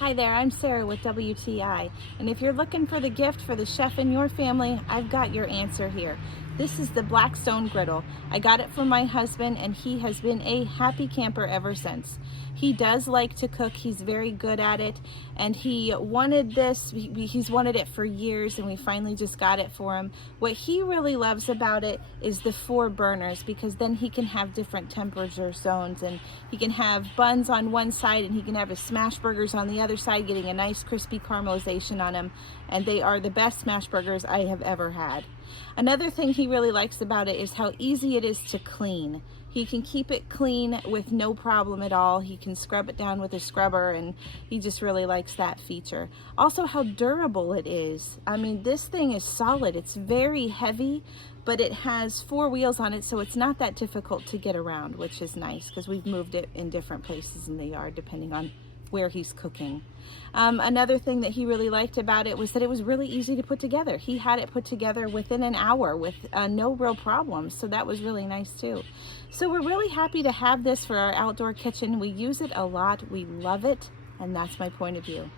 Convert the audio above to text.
Hi there, I'm Sarah with WTI, and if you're looking for the gift for the chef in your family, I've got your answer here. This is the Blackstone griddle. I got it from my husband, and he has been a happy camper ever since. He does like to cook, he's very good at it, and he wanted this, he's wanted it for years, and we finally just got it for him. What he really loves about it is the 4 burners, because then he can have different temperature zones, and he can have buns on one side, and he can have his smash burgers on the other side, getting a nice crispy caramelization on them, and they are the best smash burgers I have ever had. Another thing he really likes about it is how easy it is to clean. He can keep it clean with no problem at all. He can scrub it down with a scrubber, and he just really likes that feature. Also, how durable it is. I mean, this thing is solid. It's very heavy, but it has 4 wheels on it, so it's not that difficult to get around, which is nice because we've moved it in different places in the yard depending on where he's cooking. Another thing that he really liked about it was that it was really easy to put together. He had it put together within an hour with no real problems, so that was really nice too. So we're really happy to have this for our outdoor kitchen. We use it a lot, we love it, and that's my point of view.